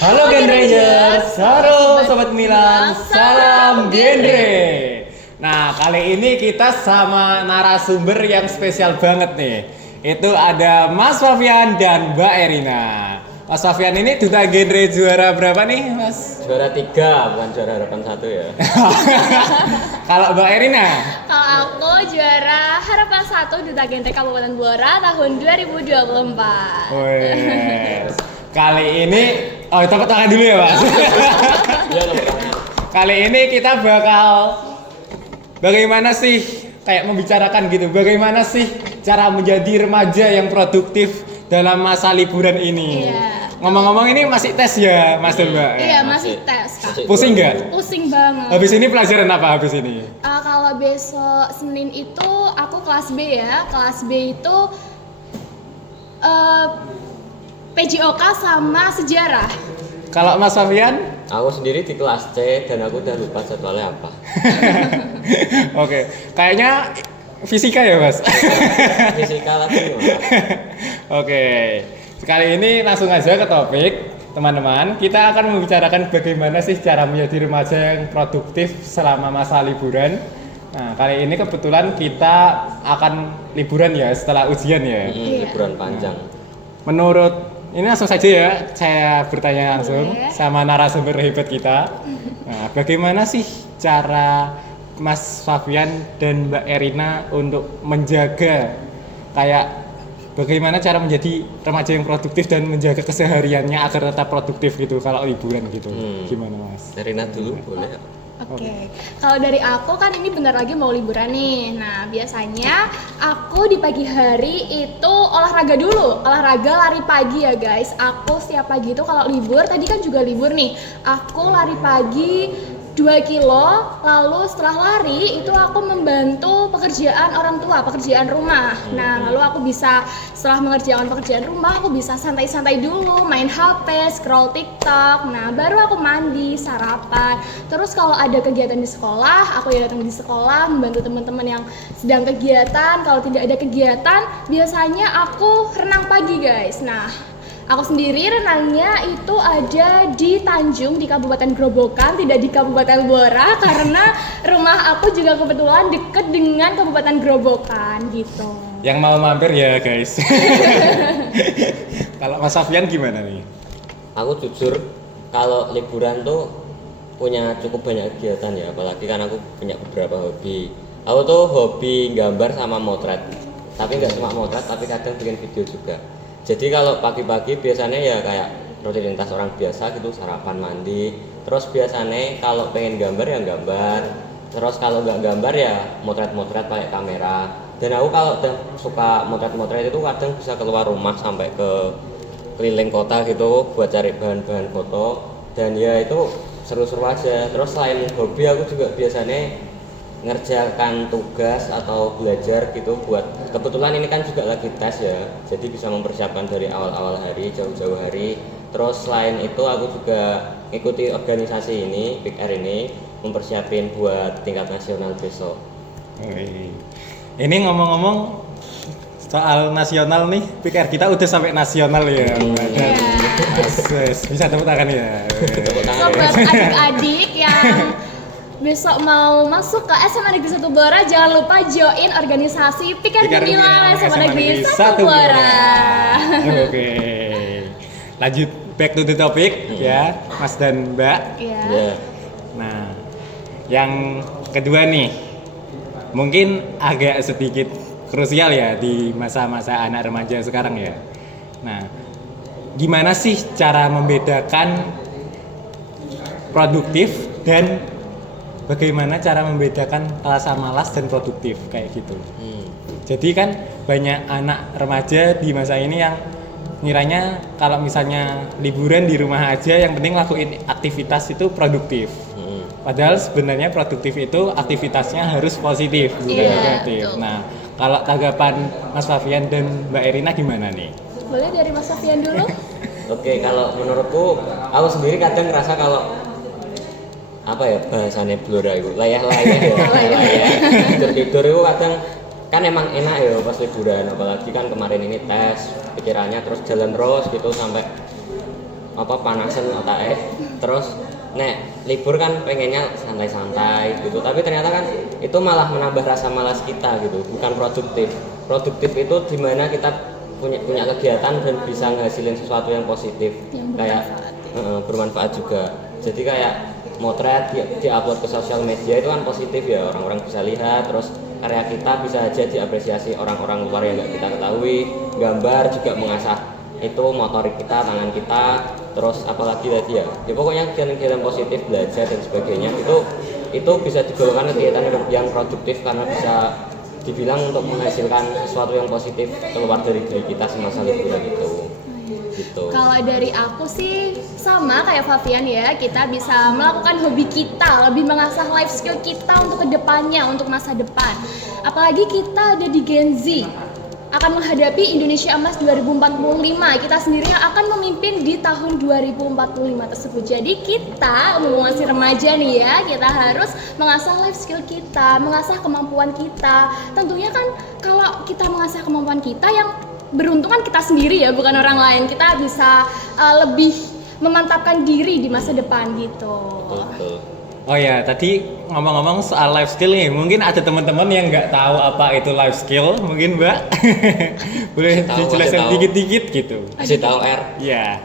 Halo Genrangers, halo Sobat Milan, salam genre. Nah kali ini kita sama narasumber yang spesial banget nih. Itu ada Mas Fafian dan Mbak Erina. Mas Fafian ini duta genre juara berapa nih Mas? Juara 3, bukan juara harapan 1 ya. Kalau Mbak Erina? Kalau aku juara harapan 1 duta genre Kabupaten Blora tahun 2024. Wes. Kali ini, tepuk tangan dulu ya Mas. Iya, tepuk tangan. Kali ini kita bakal bagaimana sih kayak membicarakan gitu. Bagaimana sih cara menjadi remaja yang produktif dalam masa liburan ini? Iya. Ngomong-ngomong ini masih tes ya Mas dan Mbak? Iya, masih tes Kak. Pusing nggak? Pusing banget. Habis ini pelajaran apa habis ini? Kalau besok Senin itu aku kelas B ya. Kelas B itu PJOK sama sejarah. Kalau Mas Fafian? Aku sendiri di kelas C dan aku udah lupa jadwalnya apa. Oke, kayaknya fisika ya Mas? Fisika lagi Mas. Oke, sekali ini langsung aja ke topik teman-teman. Kita akan membicarakan bagaimana sih cara menjadi remaja yang produktif selama masa liburan. Nah, kali ini kebetulan kita akan liburan ya setelah ujian ya. Liburan panjang. Menurut ini langsung saja ya, saya bertanya langsung Boleh. sama narasumber hebat kita. Nah, bagaimana sih cara Mas Fafian dan Mbak Erina untuk menjaga kayak bagaimana cara menjadi remaja yang produktif dan menjaga kesehariannya agar tetap produktif gitu kalau liburan gitu. Gimana Mas? Erina dulu boleh. Oke, kalau dari aku kan ini bentar lagi mau liburan nih. Nah, biasanya aku di pagi hari itu olahraga dulu, olahraga lari pagi ya guys. Aku setiap pagi itu kalau libur, tadi kan juga libur nih. Aku lari pagi 2 kilo, lalu setelah lari itu aku membantu pekerjaan orang tua, pekerjaan rumah. Nah, lalu aku bisa setelah mengerjakan pekerjaan rumah, aku bisa santai-santai dulu, main HP, scroll TikTok. Nah, baru aku mandi, sarapan. Terus kalau ada kegiatan di sekolah, aku ya datang di sekolah membantu teman-teman yang sedang kegiatan. Kalau tidak ada kegiatan, biasanya aku renang pagi, guys. Nah, aku sendiri renangnya itu ada di Tanjung di Kabupaten Grobogan, tidak di Kabupaten Blora karena rumah aku juga kebetulan deket dengan Kabupaten Grobogan gitu. Yang mau mampir ya guys. Kalau Mas Fafian gimana nih? Aku jujur kalau liburan tuh punya cukup banyak kegiatan ya, apalagi kan aku punya beberapa hobi. Aku tuh hobi gambar sama motret. Tapi nggak cuma motret, tapi kadang bikin video juga. Jadi kalau pagi-pagi biasanya ya kayak rutinitas orang biasa gitu, sarapan mandi. Terus biasanya kalau pengen gambar ya gambar. Terus kalau nggak gambar ya motret-motret pakai kamera. Dan aku kalau udah suka motret-motret itu kadang bisa keluar rumah sampai ke keliling kota gitu buat cari bahan-bahan foto. Dan ya itu seru-seru aja. Terus selain hobi aku juga biasanya ngerjakan tugas atau belajar gitu buat kebetulan ini kan juga lagi tes ya, jadi bisa mempersiapkan dari awal-awal hari, jauh-jauh hari. Terus selain itu aku juga ikuti organisasi ini, Big R ini mempersiapin buat tingkat nasional besok. Ini ngomong-ngomong soal nasional nih, PR kita udah sampai nasional ya. Bisa tepuk tangan ya. Tepuk tangan. Sobat adik-adik yang besok mau masuk ke SMA Negeri 1 Blora, jangan lupa join organisasi Pikir Milan SMA Negeri 1 Blora. Oke. Lanjut back to the topic ya, Mas dan Mbak. Iya. Ya. Nah, yang kedua nih, mungkin agak sedikit krusial ya di masa-masa anak remaja sekarang ya. Nah, gimana sih cara membedakan produktif dan bagaimana cara membedakan rasa malas dan produktif kayak gitu. Jadi kan banyak anak remaja di masa ini yang ngiranya kalau misalnya liburan di rumah aja yang penting lakuin aktivitas itu produktif. Padahal sebenarnya produktif itu aktivitasnya harus positif, bukan negatif. Betul. Nah, kalau tanggapan Mas Fafian dan Mbak Erina gimana nih? Boleh dari Mas Sofian dulu? Oke, kalau menurutku aku sendiri kadang ngerasa kalau apa ya bahasanya Blora itu layah-layah ya. Tidur itu kadang kan emang enak ya pas liburan, apalagi kan kemarin ini tes pikirannya terus jalan terus gitu sampai panasan otaknya. Terus nek libur kan pengennya santai-santai gitu, tapi ternyata kan itu malah menambah rasa malas kita gitu, bukan produktif. Produktif itu dimana kita punya kegiatan dan bisa ngehasilin sesuatu yang positif, Yang kayak bermanfaat juga. Jadi kayak motret di upload ke sosial media itu kan positif ya, orang-orang bisa lihat, terus karya kita bisa aja diapresiasi orang-orang luar yang nggak kita ketahui. Gambar juga mengasah itu motorik kita, tangan kita, terus apalagi tadi ya pokoknya kegiatan-kegiatan positif, belajar dan sebagainya, itu bisa digolongkan kegiatan yang produktif karena bisa dibilang untuk menghasilkan sesuatu yang positif keluar dari diri kita semasa liburan itu gitu. Kalau dari aku sih sama kayak Fabian ya, kita bisa melakukan hobi kita, lebih mengasah life skill kita untuk kedepannya, untuk masa depan. Apalagi kita ada di Gen Z, akan menghadapi Indonesia Emas 2045. Kita sendiri yang akan memimpin di tahun 2045 tersebut. Jadi kita masih remaja nih ya, kita harus mengasah life skill kita, mengasah kemampuan kita. Tentunya kan kalau kita mengasah kemampuan kita, yang beruntung kan kita sendiri ya, bukan orang lain. Kita bisa lebih memantapkan diri di masa depan gitu. Betul. Oh ya, tadi ngomong-ngomong soal life skill nih, mungkin ada teman-teman yang nggak tahu apa itu life skill, mungkin Mbak boleh dijelaskan dikit-dikit gitu. Kasih tahu R. Ya.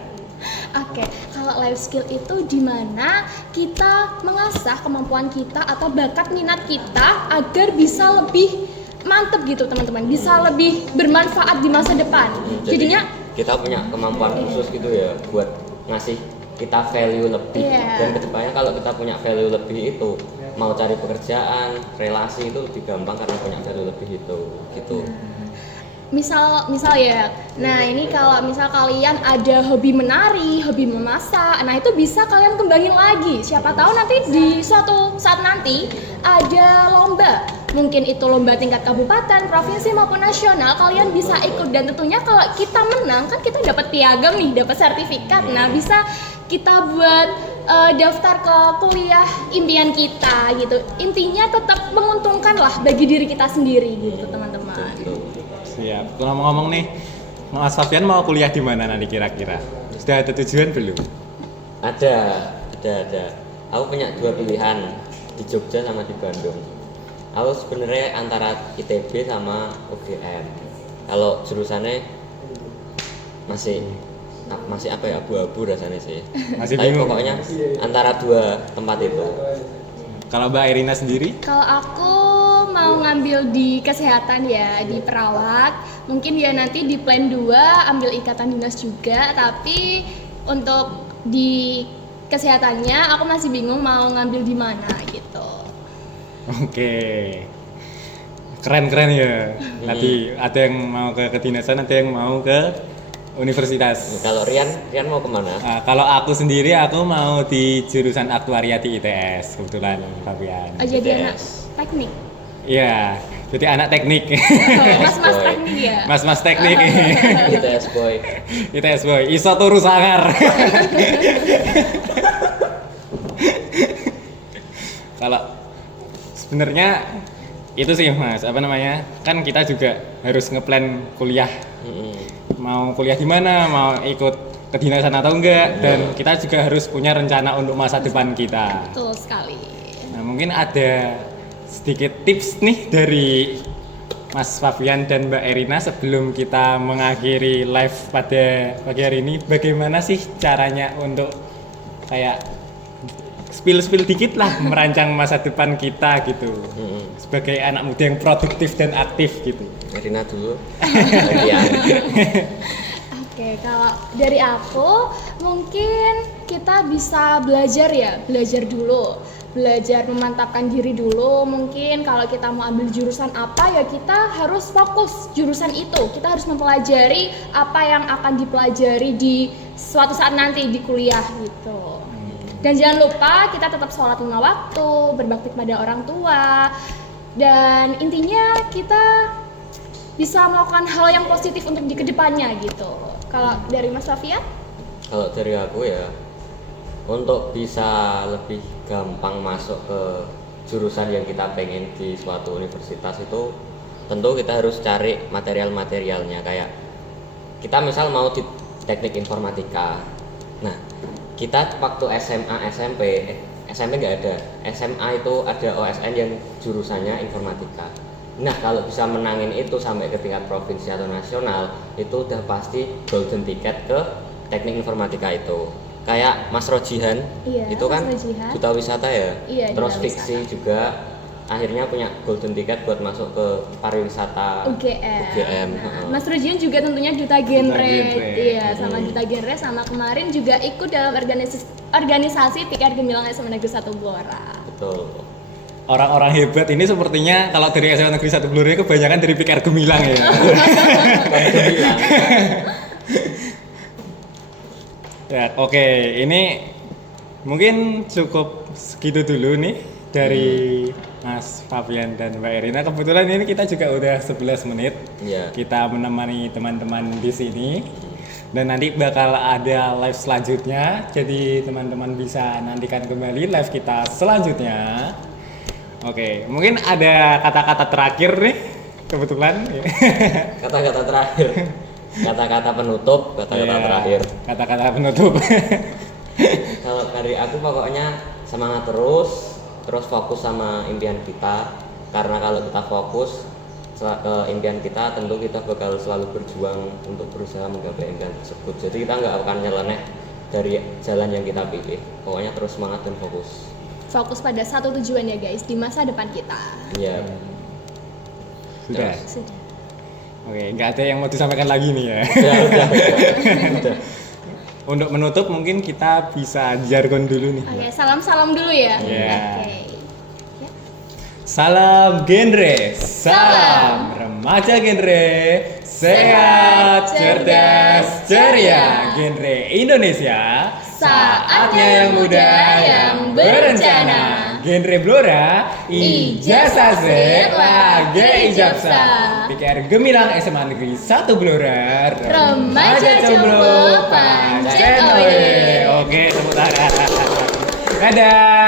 Oke, kalau life skill itu dimana kita mengasah kemampuan kita atau bakat minat kita agar bisa lebih mantep gitu teman-teman, bisa lebih bermanfaat di masa depan. Jadinya kita punya kemampuan khusus gitu ya buat ngasih kita value lebih. Dan kedepannya kalau kita punya value lebih itu mau cari pekerjaan, relasi itu lebih gampang karena punya value lebih itu gitu. Misal ya, nah ini kalau misal kalian ada hobi menari, hobi memasak, nah itu bisa kalian kembangin lagi. Siapa tahu nanti di suatu saat nanti ada lomba, mungkin itu lomba tingkat kabupaten, provinsi maupun nasional, kalian bisa ikut. Dan tentunya kalau kita menang kan kita dapat piagam nih, dapat sertifikat. Nah bisa kita buat daftar ke kuliah impian kita gitu. Intinya tetap menguntungkan lah bagi diri kita sendiri gitu teman-teman. Siap. Ngomong-ngomong nih, Mas Fabian mau kuliah di mana nanti kira-kira? Sudah ada tujuan belum? Ada. Aku punya dua pilihan, di Jogja sama di Bandung. Aku sebenarnya antara ITB sama UGM. Kalau jurusannya masih apa ya, abu-abu rasanya sih. Masih Tapi bingung. pokoknya antara dua tempat itu. Kalau Mbak Irina sendiri? Kalau aku mau ngambil di kesehatan ya, di perawat. Mungkin ya nanti di plan 2 ambil ikatan dinas juga, tapi untuk di kesehatannya aku masih bingung mau ngambil di mana gitu. Oke. Keren-keren ya. Tadi ada yang mau ke kedinasan, ada yang mau ke universitas. Kalau Rian mau kemana? Nah, kalau aku sendiri aku mau di jurusan aktuaria di ITS kebetulan Fabian. Oh, jadi anak teknik. Iya, jadi anak teknik. Mas-mas teknik ya. Mas-mas teknik. ITS boy. ITS boy, iso turu sangar. Kalau sebenarnya itu sih Mas, apa namanya? Kan kita juga harus ngeplan kuliah. Mau kuliah di mana, mau ikut kedinasan atau enggak, dan kita juga harus punya rencana untuk masa depan kita. Betul sekali. Nah, mungkin ada sedikit tips nih dari Mas Fabian dan Mbak Erina sebelum kita mengakhiri live pada pagi hari ini. Bagaimana sih caranya untuk kayak spill dikit lah merancang masa depan kita gitu, sebagai anak muda yang produktif dan aktif gitu. Erina dulu. Oke, kalau dari aku mungkin kita bisa belajar dulu, belajar memantapkan diri dulu. Mungkin kalau kita mau ambil jurusan apa ya kita harus fokus jurusan itu, kita harus mempelajari apa yang akan dipelajari di suatu saat nanti di kuliah gitu. Dan jangan lupa kita tetap sholat 5 waktu, berbakti pada orang tua, dan intinya kita bisa melakukan hal yang positif untuk di kedepannya gitu. Kalau dari Mas Fabian? Kalau dari aku ya, untuk bisa lebih gampang masuk ke jurusan yang kita pengen di suatu universitas itu tentu kita harus cari material-materialnya. Kayak kita misal mau di teknik informatika, Nah, kita waktu SMA, SMP nggak ada. SMA itu ada OSN yang jurusannya informatika. Nah, kalau bisa menangin itu sampai ke tingkat provinsi atau nasional, itu udah pasti golden ticket ke teknik informatika itu. Kayak Mas Rojihan, Iya, itu kan Mas Rojihan. duta wisata ya. Iya, Terus duta fiksi wisata. juga akhirnya punya golden ticket buat masuk ke pariwisata UGM. Nah, heeh. Mas Rujian juga tentunya duta genre. genre. Iya, sama duta genre sama kemarin juga ikut dalam organisasi PR Gemilang SMA Negeri 1 Blora. Betul. Orang-orang hebat ini sepertinya kalau dari SMA Negeri 1 Blora kebanyakan dari PKR Gemilang ya. Ya, oke, ini mungkin cukup segitu dulu nih dari Mas Fabian dan Mbak Erina. Kebetulan ini kita juga udah 11 menit. Iya. Kita menemani teman-teman di sini. Dan nanti bakal ada live selanjutnya. Jadi teman-teman bisa nantikan kembali live kita selanjutnya. Oke, mungkin ada kata-kata terakhir nih. Kebetulan. Kata-kata terakhir. Kata-kata penutup, kata-kata Iya, terakhir. Kata-kata penutup. Kalau dari aku pokoknya semangat terus fokus sama impian kita. Karena kalau kita fokus ke impian kita, tentu kita bakal selalu berjuang untuk berusaha menggapai impian tersebut. Jadi kita nggak akan nyeleneh dari jalan yang kita pilih. Pokoknya terus semangat dan fokus. Fokus pada satu tujuan ya guys, di masa depan kita. Iya. Sudah. Sudah. Oke, nggak ada yang mau disampaikan lagi nih ya. Udah. Untuk menutup mungkin kita bisa jargon dulu nih. Oke, salam-salam dulu ya. Iya. Oke. Ya. Salam genre, salam remaja genre, sehat, cerdas, ceria, genre Indonesia. Saatnya yang muda yang berencana. Genre Blora, ijazah Z, lagi ijabsa. PKR Gemilang SMA Negeri 1 Blora, Remaja jomblo pancet oe. Oke, tepuk tangan. Dadah.